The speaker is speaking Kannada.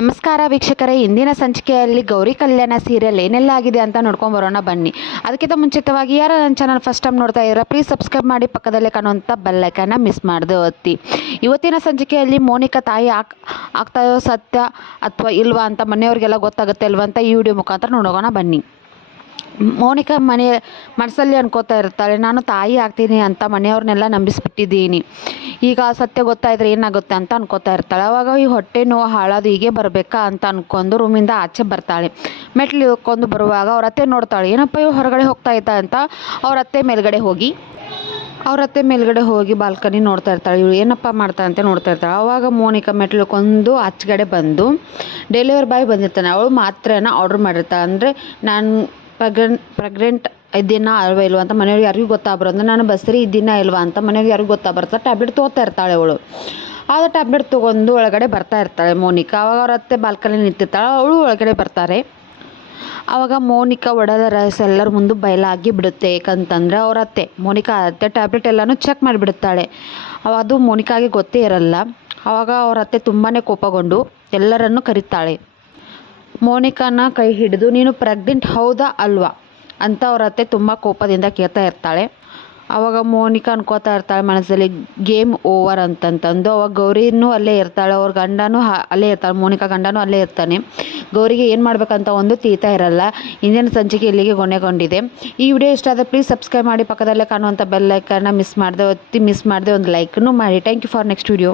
ನಮಸ್ಕಾರ ವೀಕ್ಷಕರೇ, ಇಂದಿನ ಸಂಚಿಕೆಯಲ್ಲಿ ಗೌರಿ ಕಲ್ಯಾಣ ಸೀರಿಯಲ್ ಏನೆಲ್ಲ ಆಗಿದೆ ಅಂತ ನೋಡ್ಕೊಂಡು ಬರೋಣ ಬನ್ನಿ. ಅದಕ್ಕಿಂತ ಮುಂಚಿತವಾಗಿ ಯಾರು ನನ್ನ ಚಾನಲ್ ಫಸ್ಟ್ ಟೈಮ್ ನೋಡ್ತಾ ಇದ್ದೀರಾ ಪ್ಲೀಸ್ ಸಬ್ಸ್ಕ್ರೈಬ್ ಮಾಡಿ, ಪಕ್ಕದಲ್ಲೇ ಕಾಣುವಂಥ ಬೆಲ್ ಐಕಾನ್ನ ಮಿಸ್ ಮಾಡದೆ ಒತ್ತಿ. ಇವತ್ತಿನ ಸಂಚಿಕೆಯಲ್ಲಿ ಮೋನಿಕಾ ತಾಯಿ ಆಗ್ತಾ ಇರೋ ಸತ್ಯ ಅಥವಾ ಇಲ್ವಾ ಅಂತ ಮನೆಯವ್ರಿಗೆಲ್ಲ ಗೊತ್ತಾಗುತ್ತೆ ಅಲ್ವಾ ಅಂತ ಈ ವಿಡಿಯೋ ಮುಖಾಂತರ ನೋಡೋಣ ಬನ್ನಿ. ಮೋನಿಕಾ ಮನಸ್ಸಲ್ಲಿ ಅನ್ಕೋತಾ ಇರ್ತಾಳೆ, ನಾನು ತಾಯಿ ಆಗ್ತೀನಿ ಅಂತ ಮನೆಯವ್ರನ್ನೆಲ್ಲ ನಂಬಿಸ್ಬಿಟ್ಟಿದ್ದೀನಿ, ಈಗ ಸತ್ಯ ಗೊತ್ತಾಯಿದ್ರೆ ಏನಾಗುತ್ತೆ ಅಂತ ಅನ್ಕೋತಾ ಇರ್ತಾಳೆ. ಆವಾಗ ಈ ಹೊಟ್ಟೆ ನೋವು ಹಾಳಾದು ಹೀಗೆ ಬರಬೇಕಾ ಅಂತ ಅನ್ಕೊಂಡು ರೂಮಿಂದ ಆಚೆ ಬರ್ತಾಳೆ. ಮೆಟ್ಲು ಇಳ್ಕೊಂಡು ಬರುವಾಗ ಅವ್ರ ಅತ್ತೆ ನೋಡ್ತಾಳೆ, ಏನಪ್ಪ ಇವ್ ಹೊರಗಡೆ ಹೋಗ್ತಾ ಇದ್ದ ಅಂತ ಅವ್ರ ಅತ್ತೆ ಮೇಲ್ಗಡೆ ಹೋಗಿ ಬಾಲ್ಕನಿ ನೋಡ್ತಾ ಇರ್ತಾಳೆ. ಇವಳು ಏನಪ್ಪ ಮಾಡ್ತಾ ಅಂತ ನೋಡ್ತಾ ಇರ್ತಾಳೆ. ಆವಾಗ ಮೋನಿಕಾ ಮೆಟ್ಲು ಇಳ್ಕೊಂಡು ಆಚೆಗಡೆ ಬಂದು ಡೆಲಿವರಿ ಬಾಯ್ ಬಂದಿರ್ತಾನೆ. ಅವಳು ಮಾತ್ರೆನ ಆರ್ಡ್ರ್ ಮಾಡಿರ್ತಾಳೆ. ಅಂದರೆ ನಾನು ಪ್ರೆಗ್ನೆಂಟ್ ಇದ್ದೀನ ಅಲ್ವಾ ಇಲ್ವಾ ಅಂತ ಮನೆಯವ್ರಿಗೆ ಯಾರಿಗೂ ಗೊತ್ತಾಗ್ಬಾರ್ದು, ನಾನು ಬಸ್ರಿ ಇದ್ದೀನ ಇಲ್ವಾ ಅಂತ ಮನೆಯವ್ರಿಗೆ ಯಾರಿಗೂ ಗೊತ್ತಾಗ್ಬಾರ್ದು. ಟ್ಯಾಬ್ಲೆಟ್ ತೊಗೋತಾ ಇರ್ತಾಳೆ ಅವಳು. ಆಗ ಟ್ಯಾಬ್ಲೆಟ್ ತೊಗೊಂಡು ಒಳಗಡೆ ಬರ್ತಾ ಇರ್ತಾಳೆ ಮೋನಿಕಾ. ಆವಾಗ ಅವ್ರ ಅತ್ತೆ ಬಾಲ್ಕನಿ ನಿಂತಿರ್ತಾಳೆ, ಅವಳು ಒಳಗಡೆ ಬರ್ತಾರೆ. ಆವಾಗ ಮೋನಿಕಾ ಒಡೆದ ರಹಸ್ಯ ಎಲ್ಲರ ಮುಂದೆ ಬಯಲಾಗಿ ಬಿಡುತ್ತೆ. ಏಕಂತಂದರೆ ಅವ್ರ ಅತ್ತೆ ಮೋನಿಕಾ ಅತ್ತೆ ಟ್ಯಾಬ್ಲೆಟ್ ಎಲ್ಲನೂ ಚೆಕ್ ಮಾಡಿಬಿಡುತ್ತಾಳೆ. ಅದು ಮೋನಿಕಾಗೆ ಗೊತ್ತೇ ಇರಲ್ಲ. ಆವಾಗ ಅವ್ರ ಅತ್ತೆ ತುಂಬಾ ಕೋಪಗೊಂಡು ಎಲ್ಲರನ್ನು ಕರೀತಾಳೆ. ಮೋನಿಕಾನ ಕೈ ಹಿಡಿದು, ನೀನು ಪ್ರೆಗ್ನೆಂಟ್ ಹೌದಾ ಅಲ್ವಾ ಅಂತ ಅವ್ರ ಅತ್ತೆ ತುಂಬ ಕೋಪದಿಂದ ಕೇಳ್ತಾ ಇರ್ತಾಳೆ. ಆವಾಗ ಮೋನಿಕಾ ಅನ್ಕೋತಾ ಇರ್ತಾಳೆ ಮನಸ್ಸಲ್ಲಿ, ಗೇಮ್ ಓವರ್ ಅಂತಂತಂದು. ಅವಾಗ ಗೌರಿನೂ ಅಲ್ಲೇ ಇರ್ತಾಳೆ, ಅವ್ರ ಗಂಡನೂ ಅಲ್ಲೇ ಇರ್ತಾಳೆ, ಮೋನಿಕಾ ಗಂಡನೂ ಅಲ್ಲೇ ಇರ್ತಾನೆ. ಗೌರಿಗೆ ಏನು ಮಾಡಬೇಕಂತ ಒಂದು ತೀತಾ ಇರಲ್ಲ. ಇಂದಿನ ಸಂಚಿಕೆ ಇಲ್ಲಿಗೆ ಕೊನೆಗೊಂಡಿದೆ. ಈ ವಿಡಿಯೋ ಇಷ್ಟ ಆದರೆ ಪ್ಲೀಸ್ ಸಬ್ಸ್ಕ್ರೈಬ್ ಮಾಡಿ, ಪಕ್ಕದಲ್ಲೇ ಕಾಣುವಂಥ ಬೆಲ್ ಐಕನ್ನ ಮಿಸ್ ಮಾಡದೆ ಒಂದು ಲೈಕನ್ನು ಮಾಡಿ. Thank you for next video.